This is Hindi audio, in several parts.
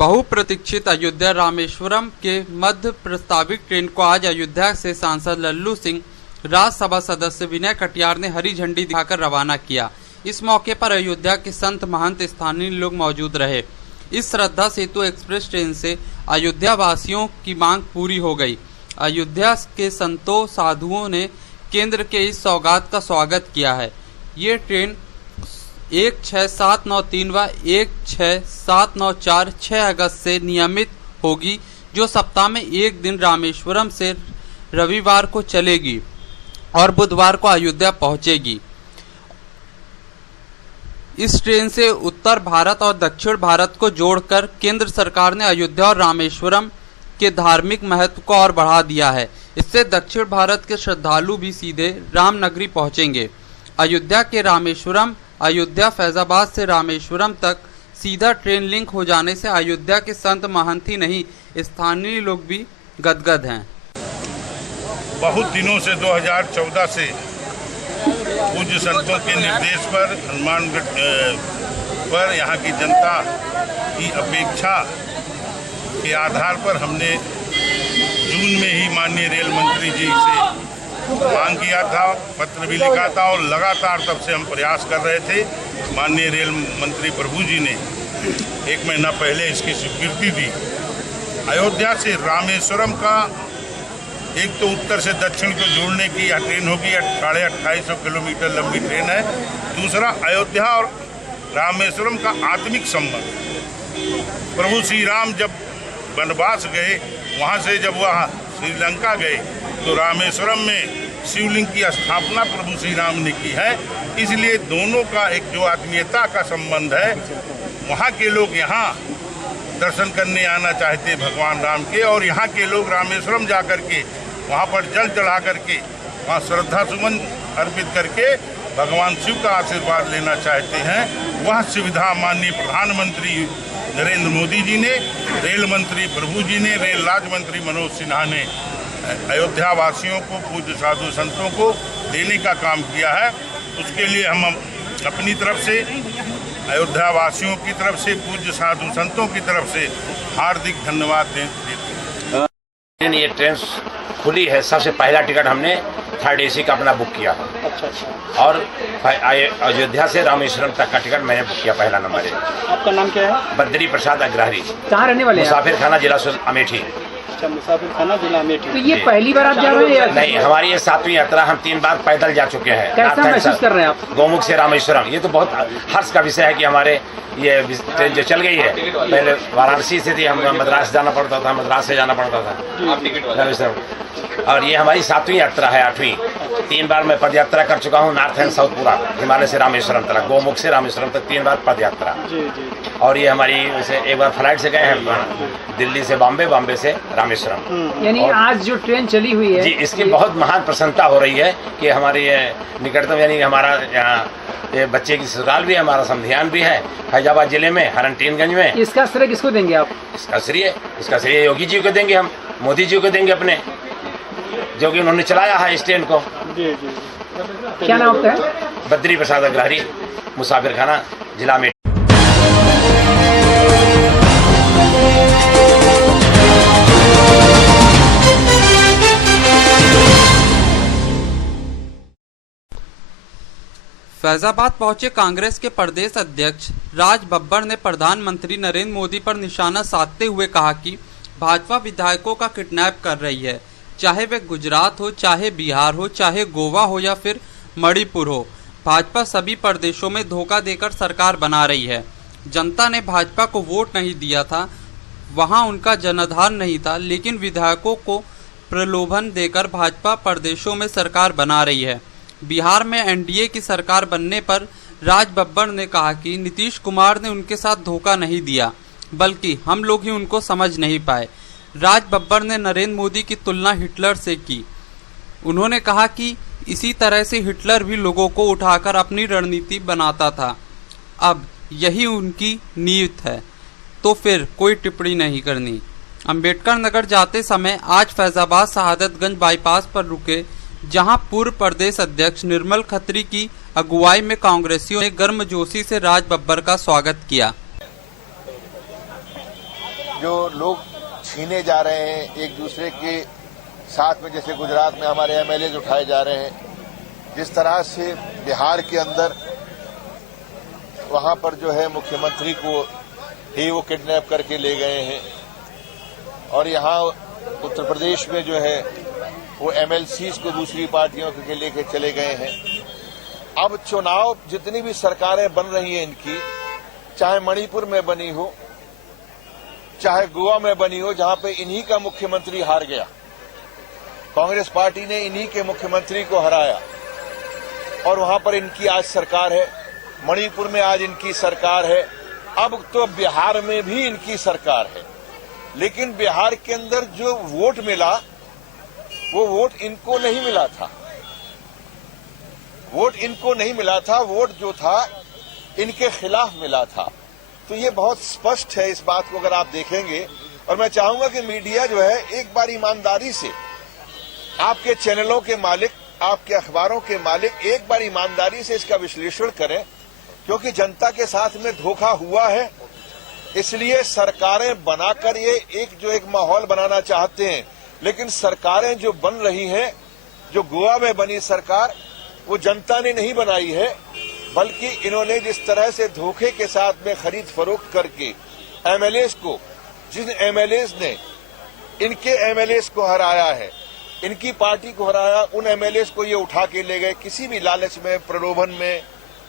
बहुप्रतीक्षित अयोध्या रामेश्वरम के मध्य प्रस्तावित ट्रेन को आज अयोध्या से सांसद लल्लू सिंह, राज्यसभा सदस्य विनय कटियार ने हरी झंडी दिखाकर रवाना किया। इस मौके पर अयोध्या के संत महंत स्थानीय लोग मौजूद रहे। इस श्रद्धा सेतु एक्सप्रेस ट्रेन से अयोध्या वासियों की मांग पूरी हो गई। अयोध्या के संतों साधुओं ने केंद्र के इस सौगात का स्वागत किया है। ये ट्रेन 16793 व 16794 6 अगस्त से नियमित होगी, जो सप्ताह में एक दिन रामेश्वरम से रविवार को चलेगी और बुधवार को अयोध्या पहुंचेगी। इस ट्रेन से उत्तर भारत और दक्षिण भारत को जोड़कर केंद्र सरकार ने अयोध्या और रामेश्वरम के धार्मिक महत्व को और बढ़ा दिया है। इससे दक्षिण भारत के श्रद्धालु भी सीधे रामनगरी पहुंचेंगे। अयोध्या के रामेश्वरम, अयोध्या फैजाबाद से रामेश्वरम तक सीधा ट्रेन लिंक हो जाने से अयोध्या के संत महंत ही नहीं, स्थानीय लोग भी गदगद हैं। बहुत दिनों से 2014 से पूज्य संतों के निर्देश पर हनुमानगढ़ पर यहाँ की जनता की अपेक्षा के आधार पर हमने जून में ही माननीय रेल मंत्री जी से मांग किया था, पत्र भी लिखा था और लगातार तब से हम प्रयास कर रहे थे। माननीय रेल मंत्री प्रभु जी ने 1 महीना पहले इसकी स्वीकृति दी। अयोध्या से रामेश्वरम का एक तो उत्तर से दक्षिण को जोड़ने की यह ट्रेन होगी, 2850 किलोमीटर लंबी ट्रेन है। दूसरा, अयोध्या और रामेश्वरम का आत्मिक संबंध। प्रभु श्री राम जब वनवास गए, वहाँ से जब वह श्रीलंका गए तो रामेश्वरम में शिवलिंग की स्थापना प्रभु श्री राम ने की है। इसलिए दोनों का एक जो आत्मीयता का संबंध है, वहाँ के लोग यहाँ दर्शन करने आना चाहते भगवान राम के, और यहाँ के लोग रामेश्वरम जा कर के वहाँ पर जल चढ़ा करके वहाँ श्रद्धा सुमन अर्पित करके भगवान शिव का आशीर्वाद लेना चाहते हैं। वह सुविधा माननीय प्रधानमंत्री नरेंद्र मोदी जी ने, रेल मंत्री प्रभु जी ने, रेल राज्य मंत्री मनोज सिन्हा ने अयोध्या वासियों को, पूज्य साधु संतों को देने का काम किया है। उसके लिए हम अपनी तरफ से, अयोध्या वासियों की तरफ से, पूज्य साधु संतों की तरफ से हार्दिक धन्यवाद देते हैं। ये ट्रेन खुली है, सबसे पहला टिकट हमने 3rd AC का अपना बुक किया। और अयोध्या से रामेश्वरम तक का टिकट मैंने बुक किया, पहला नंबर है। आपका नाम क्या है? बद्री प्रसाद अग्रहरी। कहाँ रहने वाले हैं? मुसाफिर खाना, जिला अमेठी। मुसाफिर खाना, जिला अमेठी। तो ये पहली बार आप जा रहे हैं? नहीं, हमारी ये 7वीं यात्रा। हम 3 बार पैदल जा चुके हैं। कैसा महसूस कर रहे हैं आप? गौमुख से रामेश्वरम, ये तो बहुत हर्ष का विषय है कि हमारे ये ट्रेन जो चल गई है। पहले वाराणसी से थी, हम मद्रास जाना पड़ता था, मद्रास से जाना पड़ता था रामेश्वरम। और ये हमारी 7वीं यात्रा है, 8वीं। 3 बार मैं पद यात्रा कर चुका हूँ, नॉर्थ एंड साउथ पूरा, हिमालय से रामेश्वरम तक, गौमुख से रामेश्वरम तक 3 बार पद यात्रा। और ये हमारी वैसे एक बार फ्लाइट से गए हैं, दिल्ली से बॉम्बे, बॉम्बे से रामेश्वरम। यानी आज जो ट्रेन चली हुई है जी, इसकी बहुत महान प्रसन्नता हो रही है कि हमारी निकटतम, यानी हमारा यहाँ ये बच्चे की ससुराल भी है, हमारा समधियान भी है फैजाबाद जिले में, हरनटीनगंज में। इसका श्रेय किसको देंगे आप? इसका श्रेय योगी जी को देंगे, हम मोदी जी को देंगे अपने, जो कि उन्होंने चलाया है इस ट्रेन को। जी। क्या नाम होता है? बद्री प्रसाद अग्रहरी, मुसाफिर खाना, जिला में। फैजाबाद पहुंचे कांग्रेस के प्रदेश अध्यक्ष राज बब्बर ने प्रधानमंत्री नरेंद्र मोदी पर निशाना साधते हुए कहा कि भाजपा विधायकों का किडनैप कर रही है, चाहे वे गुजरात हो, चाहे बिहार हो, चाहे गोवा हो या फिर मणिपुर हो। भाजपा सभी प्रदेशों में धोखा देकर सरकार बना रही है। जनता ने भाजपा को वोट नहीं दिया था, वहां उनका जनाधार नहीं था, लेकिन विधायकों को प्रलोभन देकर भाजपा प्रदेशों में सरकार बना रही है। बिहार में एनडीए की सरकार बनने पर राज बब्बर ने कहा कि नीतीश कुमार ने उनके साथ धोखा नहीं दिया, बल्कि हम लोग ही उनको समझ नहीं पाए। राज बब्बर ने नरेंद्र मोदी की तुलना हिटलर से की। उन्होंने कहा कि इसी तरह से हिटलर भी लोगों को उठाकर अपनी रणनीति बनाता था। अब यही उनकी नीयत है, तो फिर कोई टिप्पणी नहीं करनी। अंबेडकर नगर जाते समय आज फैजाबाद शहादतगंज बाईपास पर रुके, जहां पूर्व प्रदेश अध्यक्ष निर्मल खत्री की अगुवाई में कांग्रेसियों ने गर्मजोशी से राज बब्बर का स्वागत किया। जो लोग छीने जा रहे हैं एक दूसरे के साथ में, जैसे गुजरात में हमारे एमएलए उठाए जा रहे हैं, जिस तरह से बिहार के अंदर वहां पर जो है मुख्यमंत्री को ही वो किडनैप करके ले गए हैं, और यहाँ उत्तर प्रदेश में जो है वो एमएलसीज को दूसरी पार्टियों के लेके चले गए हैं। अब चुनाव जितनी भी सरकारें बन रही हैं इनकी, चाहे मणिपुर में बनी हो, चाहे गोवा में बनी हो, जहां पे इन्हीं का मुख्यमंत्री हार गया, कांग्रेस पार्टी ने इन्हीं के मुख्यमंत्री को हराया और वहां पर इनकी आज सरकार है। मणिपुर में आज इनकी सरकार है, अब तो बिहार में भी इनकी सरकार है। लेकिन बिहार के अंदर जो वोट मिला वो वोट इनको नहीं मिला था, वोट इनको नहीं मिला था, वोट जो था इनके खिलाफ मिला था। तो ये बहुत स्पष्ट है इस बात को अगर आप देखेंगे। और मैं चाहूंगा कि मीडिया जो है एक बार ईमानदारी से, आपके चैनलों के मालिक, आपके अखबारों के मालिक एक बार ईमानदारी से इसका विश्लेषण करें, क्योंकि जनता के साथ में धोखा हुआ है। इसलिए सरकारें बनाकर ये एक माहौल बनाना चाहते हैं, लेकिन सरकारें जो बन रही हैं, जो गोवा में बनी सरकार, वो जनता ने नहीं बनाई है, बल्कि इन्होंने जिस तरह से धोखे के साथ में खरीद फरोख्त करके एमएलएस को, जिन एमएलएस ने इनके एमएलएस को हराया है, इनकी पार्टी को हराया, उन एमएलएस को ये उठा के ले गए किसी भी लालच में, प्रलोभन में,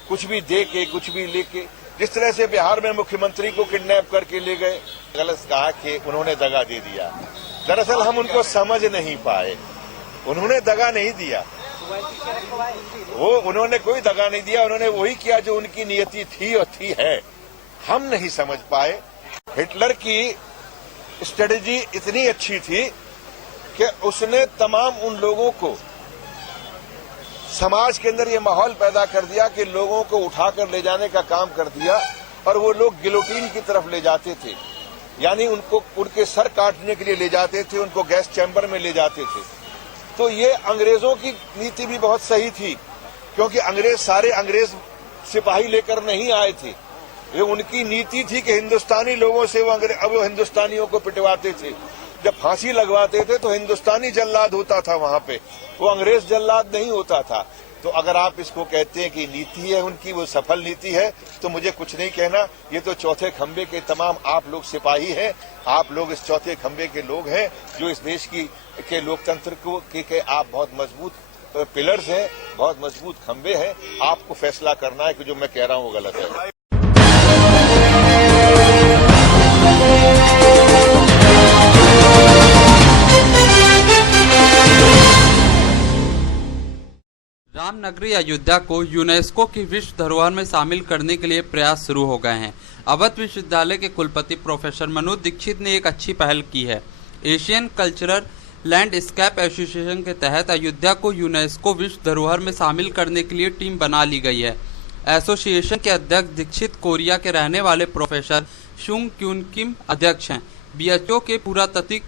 कुछ भी दे के, कुछ भी लेके। जिस तरह से बिहार में मुख्यमंत्री को किडनैप करके ले गए, गलत कहा कि उन्होंने दगा दे दिया। दरअसल हम उनको समझ नहीं पाए, उन्होंने दगा नहीं दिया, उन्होंने कोई दगा नहीं दिया, उन्होंने वही किया जो उनकी नियति थी और थी है। हम नहीं समझ पाए। हिटलर की स्ट्रेटेजी इतनी अच्छी थी कि उसने तमाम उन लोगों को, समाज के अंदर ये माहौल पैदा कर दिया कि लोगों को उठाकर ले जाने का काम कर दिया, और वो लोग गिलोटीन की तरफ ले जाते थे, यानी उनको उनके सर काटने के लिए ले जाते थे, उनको गैस चैम्बर में ले जाते थे। तो ये अंग्रेजों की नीति भी बहुत सही थी, क्योंकि सारे अंग्रेज सिपाही लेकर नहीं आए थे, ये उनकी नीति थी कि हिंदुस्तानी लोगों से वो हिंदुस्तानियों को पिटवाते थे। जब फांसी लगवाते थे तो हिंदुस्तानी जल्लाद होता था वहां पे, वो अंग्रेज जल्लाद नहीं होता था। तो अगर आप इसको कहते हैं कि नीति है उनकी, वो सफल नीति है, तो मुझे कुछ नहीं कहना। ये तो चौथे खंबे के तमाम आप लोग सिपाही हैं, आप लोग इस चौथे खंबे के लोग हैं, जो इस देश के लोकतंत्र को के आप बहुत मजबूत पिलर्स हैं, बहुत मजबूत खंबे हैं। आपको फैसला करना है कि जो मैं कह रहा हूं वो गलत है। रामनगरी अयोध्या को यूनेस्को की विश्व धरोहर में शामिल करने के लिए प्रयास शुरू हो गए हैं। अवध विश्वविद्यालय के कुलपति प्रोफेसर मनोज दीक्षित ने एक अच्छी पहल की है। एशियन कल्चरल लैंडस्केप एसोसिएशन के तहत अयोध्या को यूनेस्को विश्व धरोहर में शामिल करने के लिए टीम बना ली गई है। एसोसिएशन के अध्यक्ष दीक्षित कोरिया के रहने वाले प्रोफेसर शुंग क्यून किम अध्यक्ष हैं। बीएचओ के पुरातात्विक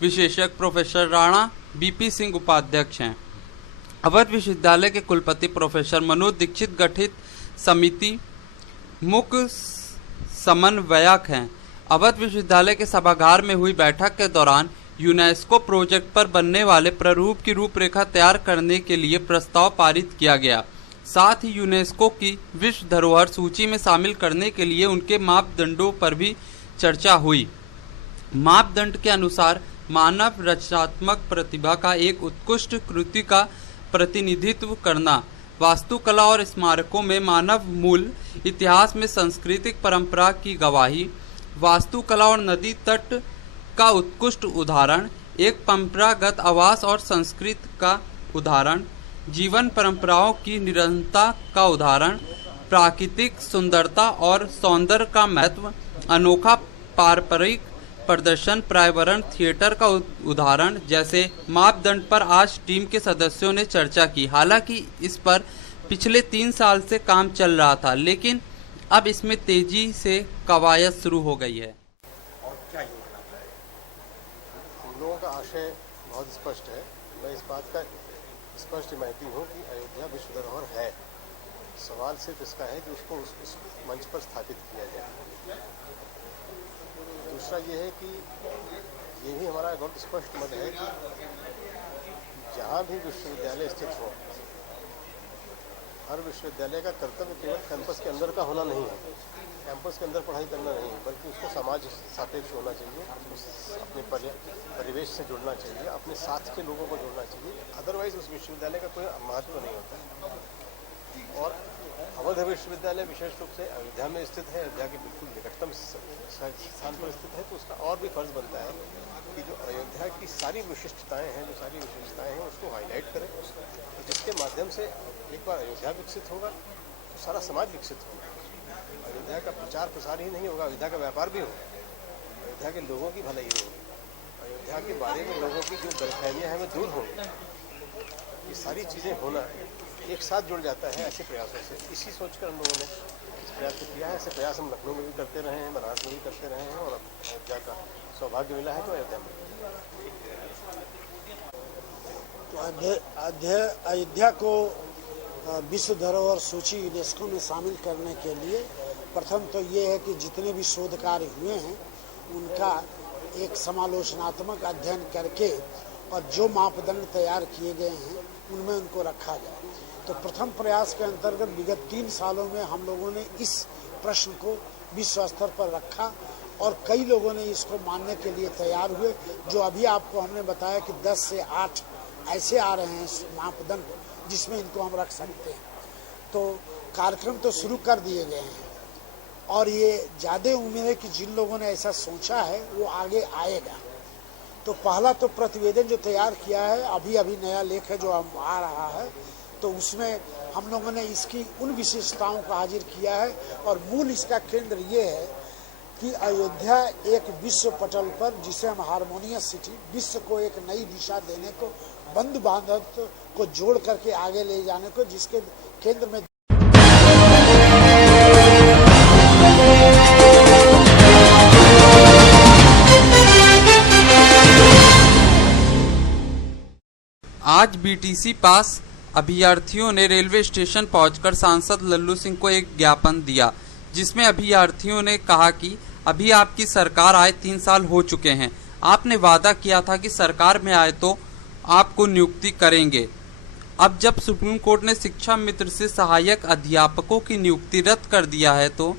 विशेषज्ञ प्रोफेसर राणा बीपी सिंह उपाध्यक्ष हैं। अवध विश्वविद्यालय के कुलपति प्रोफेसर मनोज दीक्षित गठित समिति मुख्य समन्वयक हैं। अवध विश्वविद्यालय के सभागार में हुई बैठक के दौरान यूनेस्को प्रोजेक्ट पर बनने वाले प्रारूप की रूपरेखा तैयार करने के लिए प्रस्ताव पारित किया गया। साथ ही यूनेस्को की विश्व धरोहर सूची में शामिल करने के लिए उनके मापदंडों पर भी चर्चा हुई। मापदंड के अनुसार मानव रचनात्मक प्रतिभा का एक उत्कृष्ट कृति का प्रतिनिधित्व करना, वास्तुकला और स्मारकों में मानव मूल, इतिहास में सांस्कृतिक परंपरा की गवाही, वास्तुकला और नदी तट का उत्कृष्ट उदाहरण, एक परंपरागत आवास और संस्कृति का उदाहरण, जीवन परंपराओं की निरंतरता का उदाहरण, प्राकृतिक सुंदरता और सौंदर्य का महत्व, अनोखा पारंपरिक प्रदर्शन, पर्यावरण, थिएटर का उदाहरण जैसे मापदंड पर आज टीम के सदस्यों ने चर्चा की। हालांकि इस पर पिछले 3 साल से काम चल रहा था, लेकिन अब इसमें तेजी से कवायद शुरू हो गई है। और क्या योजना है? हम लोगों का आशय बहुत स्पष्ट है। मैं इस बात का स्पष्ट हिमायती हूँ कि अयोध्या विश्व धरोहर है। सवाल सिर्फ इसका है कि उसको उस मंच पर स्थापित किया जाए। दूसरा ये है कि ये भी हमारा बहुत स्पष्ट मत है कि जहाँ भी विश्वविद्यालय स्थित हो, हर विश्वविद्यालय का कर्तव्य केवल कैंपस के अंदर का होना नहीं है, कैंपस के अंदर पढ़ाई करना नहीं है, बल्कि उसको समाज सापेक्ष होना चाहिए, अपने परिवेश से जुड़ना चाहिए, अपने साथ के लोगों को जोड़ना चाहिए। अदरवाइज उस विश्वविद्यालय का कोई महत्व नहीं होता है। और अवध विश्वविद्यालय विशेष रूप से अयोध्या में स्थित है, अयोध्या के बिल्कुल निकटतम स्थान पर स्थित है, तो उसका और भी फर्ज बनता है कि जो अयोध्या की सारी विशिष्टताएं हैं, जो सारी विशेषताएं हैं, उसको हाईलाइट करें, जिसके माध्यम से एक बार अयोध्या विकसित होगा तो सारा समाज विकसित होगा। अयोध्या का प्रचार प्रसार ही नहीं होगा, अयोध्या का व्यापार भी होगा, अयोध्या के लोगों की भलाई होगी, अयोध्या के बारे में लोगों की जो गलतफहमियां हैं वो दूर होंगी। ये सारी चीज़ें होना एक साथ जुड़ जाता है ऐसे प्रयासों से। इसी सोचकर हम लोगों ने इस प्रयास को किया है। ऐसे प्रयास हम लखनऊ में भी करते रहे हैं, बनारस में भी करते रहे हैं, और अब अयोध्या का सौभाग्य मिला है तो अयोध्या में। तो अयोध्या को विश्व धरोहर सूची यूनेस्को में शामिल करने के लिए प्रथम तो ये है कि जितने भी शोध कार्य हुए हैं उनका एक समालोचनात्मक अध्ययन करके और जो मापदंड तैयार किए गए हैं उनमें उनको रखा जाए। तो प्रथम प्रयास के अंतर्गत विगत 3 सालों में हम लोगों ने इस प्रश्न को विश्व स्तर पर रखा और कई लोगों ने इसको मानने के लिए तैयार हुए। जो अभी आपको हमने बताया कि 10 से 8 ऐसे आ रहे हैं मापदंड जिसमें इनको हम रख सकते हैं। तो कार्यक्रम तो शुरू कर दिए गए हैं और ये ज़्यादा उम्मीद है कि जिन लोगों ने ऐसा सोचा है वो आगे आएगा। तो पहला तो प्रतिवेदन जो तैयार किया है, अभी नया लेख है जो आ रहा है, तो उसमें हम लोगों ने इसकी उन विशेषताओं को हाजिर किया है और मूल इसका केंद्र ये है कि अयोध्या एक विश्व पटल पर, जिसे हम हारमोनियस सिटी, विश्व को एक नई दिशा देने को, बंधु बांधव को जोड़ करके आगे ले जाने को, जिसके केंद्र में आज बीटीसी पास अभ्यर्थियों ने रेलवे स्टेशन पहुंचकर सांसद लल्लू सिंह को एक ज्ञापन दिया, जिसमें अभ्यर्थियों ने कहा कि अभी आपकी सरकार आए 3 साल हो चुके हैं, आपने वादा किया था कि सरकार में आए तो आपको नियुक्ति करेंगे। अब जब सुप्रीम कोर्ट ने शिक्षा मित्र से सहायक अध्यापकों की नियुक्ति रद्द कर दिया है तो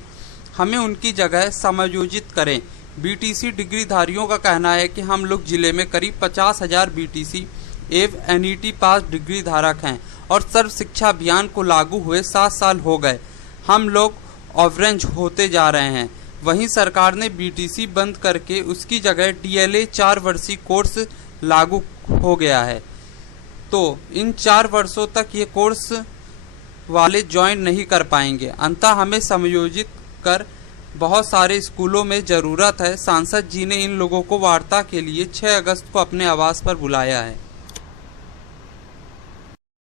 हमें उनकी जगह समायोजित करें। बीटीसी डिग्रीधारियों का कहना है कि हम लोग जिले में करीब 50,000 बीटीसी एवं एनईटी पास डिग्री धारक हैं और सर्व शिक्षा अभियान को लागू हुए 7 साल हो गए, हम लोग ऑरेंज होते जा रहे हैं। वहीं सरकार ने बीटीसी बंद करके उसकी जगह डीएलए 4 वर्षीय कोर्स लागू हो गया है, तो इन 4 वर्षों तक ये कोर्स वाले ज्वाइन नहीं कर पाएंगे। अंततः हमें समायोजित कर बहुत सारे स्कूलों में ज़रूरत है। सांसद जी ने इन लोगों को वार्ता के लिए 6 अगस्त को अपने आवास पर बुलाया है।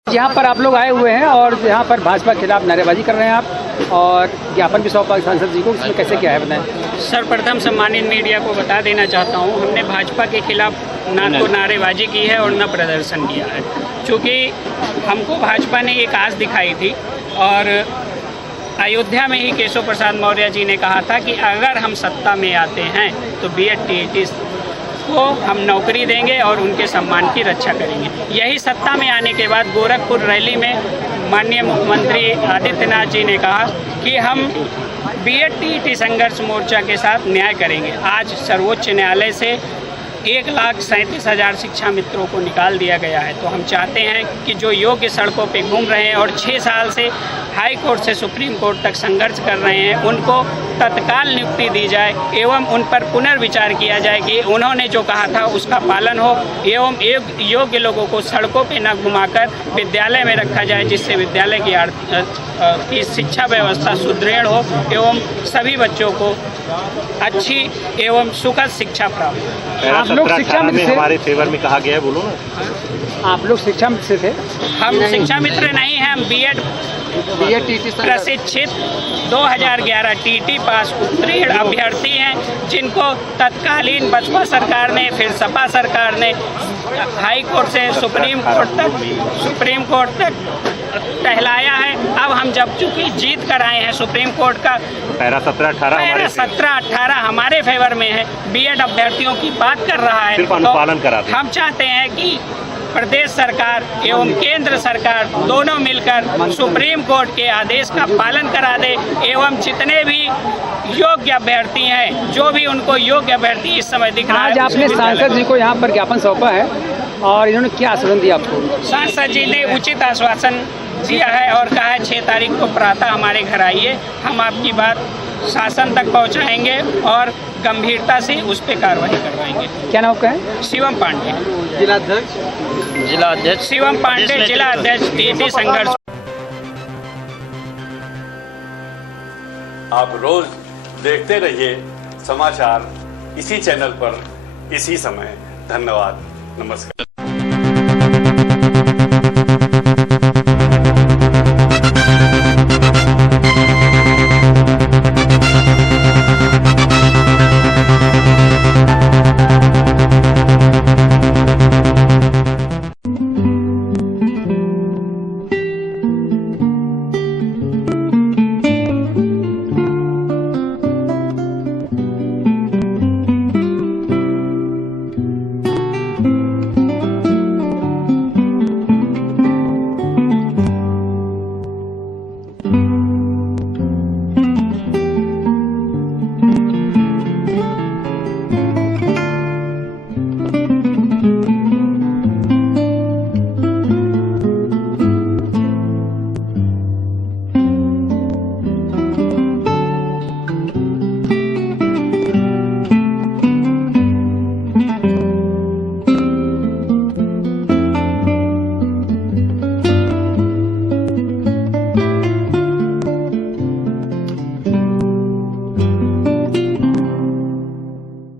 यहाँ पर आप लोग आए हुए हैं और यहाँ पर भाजपा के खिलाफ नारेबाजी कर रहे हैं आप, और ज्ञापन भी सौंपा सांसद जी को, इसमें कैसे क्या है बताएं। सर्वप्रथम सम्मानित मीडिया को बता देना चाहता हूँ, हमने भाजपा के खिलाफ ना तो नारेबाजी की है और न प्रदर्शन किया है, क्योंकि हमको भाजपा ने एक आस दिखाई थी और अयोध्या में ही केशव प्रसाद मौर्य जी ने कहा था कि अगर हम सत्ता में आते हैं तो बीएड टीईटी को हम नौकरी देंगे और उनके सम्मान की रक्षा करेंगे। यही सत्ता में आने के बाद गोरखपुर रैली में माननीय मुख्यमंत्री आदित्यनाथ जी ने कहा कि हम बीएड टीईटी संघर्ष मोर्चा के साथ न्याय करेंगे। आज सर्वोच्च न्यायालय से 1,37,000 शिक्षा मित्रों को निकाल दिया गया है। तो हम चाहते हैं कि जो योग्य सड़कों पे घूम रहे हैं और 6 साल से हाई कोर्ट से सुप्रीम कोर्ट तक संघर्ष कर रहे हैं, उनको तत्काल नियुक्ति दी जाए एवं उन पर पुनर्विचार किया जाए कि उन्होंने जो कहा था उसका पालन हो, एवं योग्य लोगों को सड़कों पे न घुमाकर विद्यालय में रखा जाए, जिससे विद्यालय की शिक्षा व्यवस्था सुदृढ़ हो एवं सभी बच्चों को अच्छी एवं सुखद शिक्षा प्राप्त हो। आप लोग शिक्षा मित्र से, हमारे फेवर में कहा गया है, बोलो ना। आप लोग शिक्षा मित्र से थे? हम शिक्षा मित्र नहीं हैं, हम बीएड टीटी प्रशिक्षित 2011 टीटी पास उत्तीर्ण अभ्यर्थी हैं, जिनको तत्कालीन बसपा सरकार ने, फिर सपा सरकार ने हाई कोर्ट से सुप्रीम कोर्ट तक टहलाया है। अब हम जब चूंकि जीत कर आए हैं सुप्रीम कोर्ट का पैरा 17-18 हमारे फेवर में है, बीएड अभ्यर्थियों की बात कर रहा है, सिर्फ अनुपालन करा दें। हम चाहते हैं कि प्रदेश सरकार एवं केंद्र सरकार दोनों मिलकर सुप्रीम कोर्ट के आदेश का पालन करा दे एवं जितने भी योग्य अभ्यर्थी हैं, जो भी उनको योग्य अभ्यर्थी इस समय दिख रहा है। आज आपने सांसद जी को यहाँ पर ज्ञापन सौंपा है और इन्होंने क्या आश्वासन दिया आपको? सांसद जी ने उचित आश्वासन दिया है और कहा है 6 तारीख को प्रातः हमारे घर आइए, हम आपकी बात शासन तक पहुंचाएंगे और गंभीरता से उस पर कार्रवाई करवाएंगे। क्या नाम आपका है? शिवम पांडे, जिला अध्यक्ष शिवम पांडे, जिला अध्यक्ष टीटी संघर्ष। आप रोज देखते रहिए समाचार इसी चैनल पर इसी समय। धन्यवाद, नमस्कार।